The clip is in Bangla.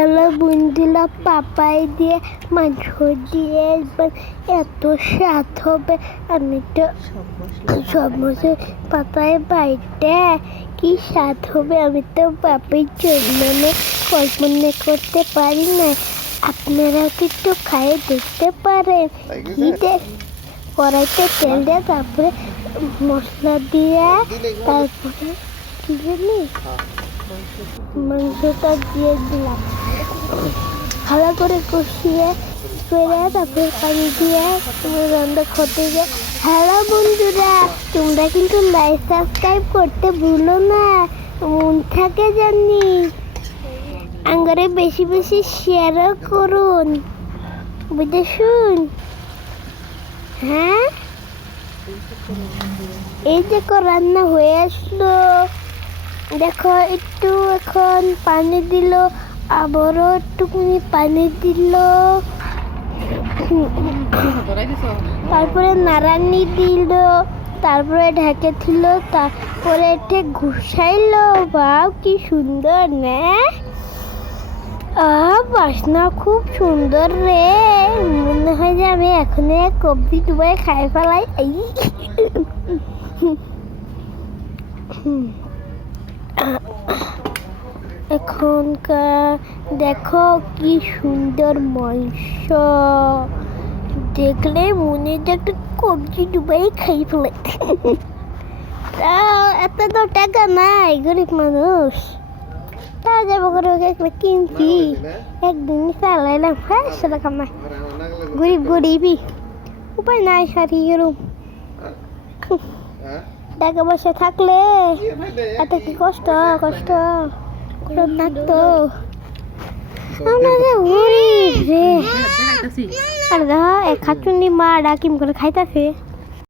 হ্যালো বন্ধুরা, পাপাই দিয়ে মাংস দিয়ে এত স্বাদ হবে। আমি তো সব মশলা পাপায় বাড়িতে কি স্বাদ হবে আমি তো পাপাই জন্য কল্পনা করতে পারি না। আপনারা কিন্তু খাইয়ে দেখতে পারেন। কি কড়াইতে তেল দিয়ে তারপরে মশলা দিয়ে তারপরে কি জানি মাংসটা দিয়ে দিলাম, ভালো করে কষিয়ে তারপরে পানি দিয়ে রান্না করতে গিয়ে। হ্যালো বন্ধুরা, তোমরা কিন্তু লাইক সাবস্ক্রাইব করতে ভুলো না, মন থাকে জানি। আঙ্গারে বেশি বেশি শেয়ারও করুন, বুঝেশুন? হ্যাঁ, এই দেখো রান্না হয়ে আসলো। দেখো একটু এখন পানি দিল, আবারও একটুখানি পানি দিল, তারপরে নাড়ানি দিল, তারপরে ঢেকে দিল, তারপরে এটা ঘুষাইলো। বাহ, কি সুন্দর না? বাসনা খুব সুন্দর রে। মনে হয় যে আমি এখন কবজি ডুবাই খাই ফেলাই। এখনকার দেখো কি সুন্দর মাংস, দেখলে মনে যে একটা কবজি ডুবাই খাই ফেলে। এত তো টাকা নাই, গরিব মানুষ। তা যাবো করে কিনছি, একদিন চালাইলাম। হ্যাঁ, সেটা কামাই গরিবই, উপায় নাই। সারি এরম টাকা পয়সা থাকলে এত কি কষ্ট থাকতো। আমরা যে গরিব রে। আর এক খাচুন্নি মা ডাকিম করে খাইতাছে।